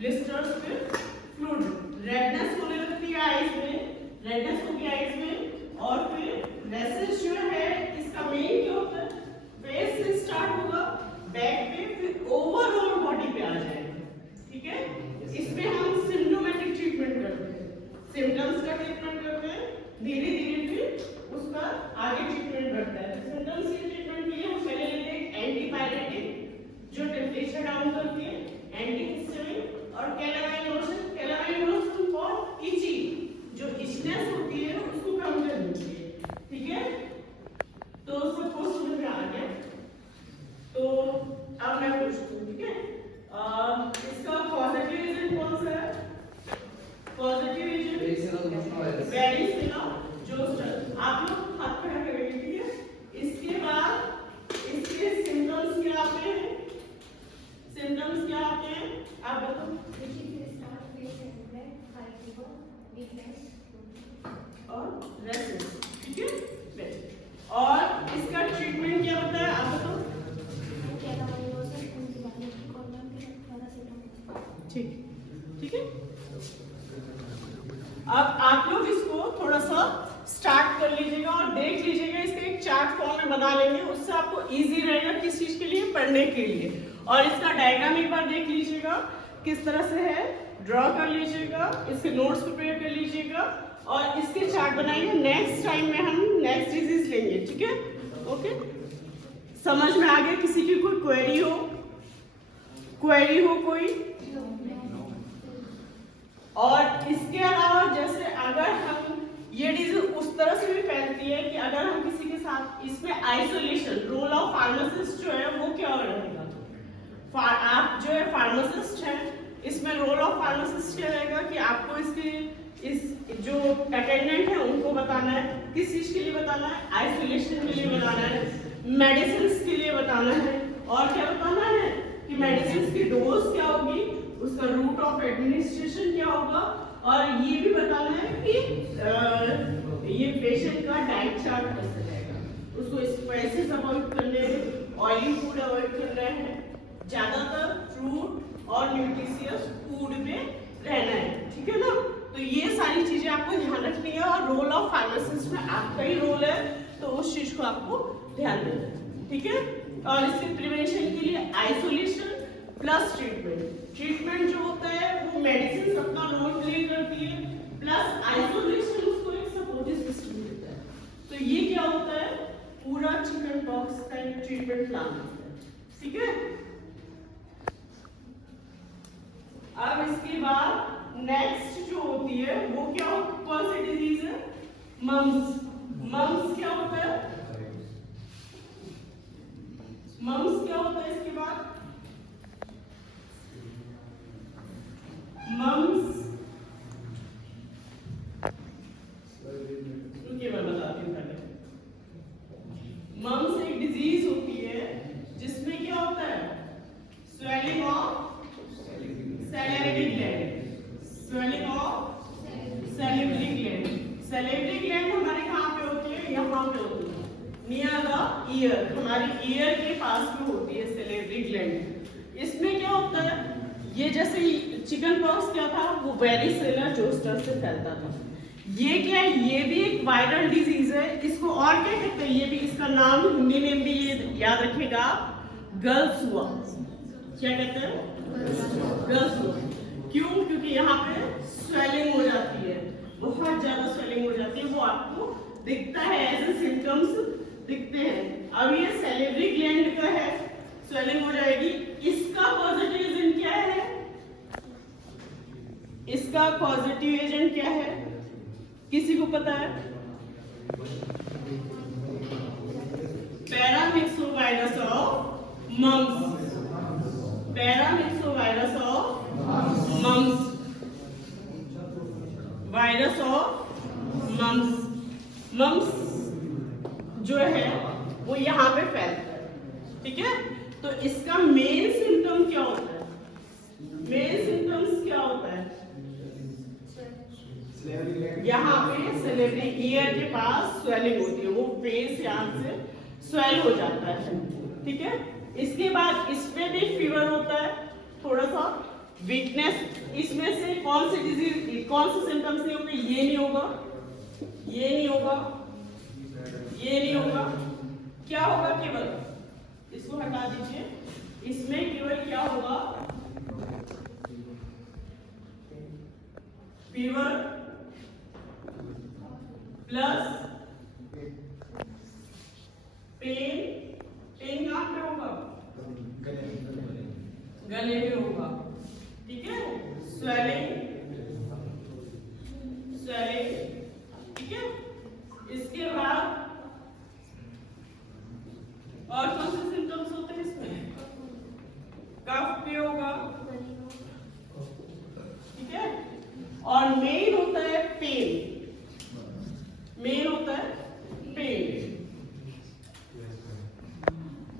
Blisters with fluid, redness होने लगती है आईज में, रेडनेस होगी आईज में, और फिर रैशेस जो है इसका मेन क्या होता है, फेस से स्टार्ट होगा, बैक पे, फिर ओवरऑल बॉडी पे आ जाएगा। ठीक है, इसमें हम सिम्प्टोमेटिक ट्रीटमेंट करते हैं, सिम्टम्स का ट्रीटमेंट करते हैं, धीरे धीरे फिर उसका आगे ट्रीटमेंट बढ़ता है। सिम्टम्स के ट्रीटमेंट के लिए हम पहले लेते हैं एंटीपायरेटिक जो टेम्परेचर डाउन करती है, एंटीहिस्टामिन और calamine lotion. Calamine lotion for itchy, जो इचनेस होती है उसको कम करने के लिए। ठीक है, तो सबको समझ में आ गया। तो अब मैं पूछती हूँ, ठीक है, इसका पॉजिटिव रीजन कौन सा है? Positive reason varicella zoster. आप लोग हाथ खड़ा करेंगे, ठीक है। इसके बाद इसके सिम्टम्स क्या आते हैं? सिम्टम्स क्या आते हैं आप बताओ। और रैशेस, ठीक है। और इसका ट्रीटमेंट क्या होता है आप बताओ। ठीक, ठीक है। अब आप लोग इसको थोड़ा सा स्टार्ट कर लीजिएगा और देख लीजिएगा, इसका एक चार्ट फॉर्म में बना लेंगे, उससे आपको इजी रहेगा किस चीज के लिए, पढ़ने के लिए। और इसका डायग्राम एक बार देख लीजिएगा किस तरह से है, ड्रॉ कर लीजिएगा, इसके नोट्स प्रिपेयर कर लीजिएगा और इसके चार्ट बनाइए। नेक्स्ट टाइम में हम नेक्स्ट डिजीज लेंगे, ठीक है। ओके, समझ में आ गया? किसी की कोई क्वेरी हो, क्वेरी हो कोई? और इसके अलावा जैसे अगर हम ये डिजीज उस तरह से भी फैलती है कि अगर हम किसी के साथ, इसमें आइसोलेशन, रोल ऑफ फार्मासिस्ट जो है वो क्या रहेगा? आप जो है फार्मासिस्ट है, इसमें रोल ऑफ फार्मासिस्ट क्या रहेगा कि आपको इसके इस जो अटेंडेंट है उनको बताना है, किस चीज के लिए बताना है, आइसोलेशन के लिए बताना है, मेडिसिन के लिए बताना है, और क्या बताना है कि मेडिसिन की डोज क्या होगी, उसका रूट ऑफ एडमिनिस्ट्रेशन क्या होगा, और ये भी बताना है कि ये पेशेंट का डाइट चार्ट कैसे रहेगा, उसको स्पाइसेस अवॉइड करने हैं, ऑयली फूड अवॉइड करना है, ज्यादातर फ्रूट और न्यूट्रिशियस फूड में रहना है। ठीक है ना, तो ये सारी चीजें आपको ध्यान रखनी है और रोल ऑफ फार्मासिस्ट में आपका ही रोल है, तो उस चीज को आपको ध्यान देना है। ठीक है, और इसके प्रिवेंशन के लिए आइसोलेशन प्लस ट्रीटमेंट। ट्रीटमेंट जो होता है वो मेडिसिन अपना रोल प्ले करती है, प्लस आइसोलेशन उसको एक सपोर्टिव सिस्टम देता है। तो ये क्या होता है, पूरा चिकन पॉक्स का एक ट्रीटमेंट प्लान होता है। ठीक है, अब इसके बाद नेक्स्ट जो होती है वो क्या, कौन सी डिजीज है? मम्स। मम्स क्या होता है? मम्स क्या होता है? इसके बाद मम्स, रुकिए मैं बताती हूँ पहले। मम्स एक डिजीज होती है जिसमें क्या होता है, swelling of salivary gland, swelling of salivary gland. Salivary gland हमारे कहाँ पे होती है? यहाँ पे होती है, नियर द ईयर, हमारी ईयर के पास में होती है सैलिवरी ग्लैंड। इसमें क्या होता है, ये जैसे चिकन पॉक्स क्या था, वो वेरिसेला जोस्टर से फैलता था। ये क्या है, ये भी एक वायरल डिजीज है। इसको और क्या कहते हैं, ये भी इसका नाम, हिंदी नेम भी ये याद रखेगा, गर्ल्स हुआ। क्या कहते हैं? गर्ल्स हुआ। क्यों? क्योंकि यहाँ पे स्वेलिंग हो जाती है, बहुत ज्यादा स्वेलिंग हो जाती है, वो आपको दिखता है, ऐसे सिम्टम्स दिखते हैं। अब ये सैलिवरी ग्लैंड का है, स्वेलिंग हो जाएगी। इसका पॉजिटिव एजेंट क्या है? इसका पॉजिटिव एजेंट क्या है, किसी को पता है? Paramyxovirus of mumps, paramyxovirus of mumps, virus of mumps. Mumps जो है वो यहाँ पे फैलता है। ठीक है, तो इसका मेन सिम्टम क्या होता है? मेन सिम्टम्स क्या होता है? यहाँ पे सैलिवरी ईयर के पास स्वेलिंग होती है, वो फेस यहाँ से स्वेल हो जाता है। ठीक है, इसके बाद इसमें भी फीवर होता है थोड़ा सा, वीकनेस, इसमें से कौन से डिजीज, कौन से सिम्टम्स नहीं होंगे? ये नहीं होगा, ये नहीं होगा, ये नहीं होगा। क्या होगा? केवल इसको हटा दीजिए, इसमें केवल क्या होगा? फीवर प्लस पेन, पेन कहाँ पे होगा? गले में होगा, ठीक है। स्वेलिंग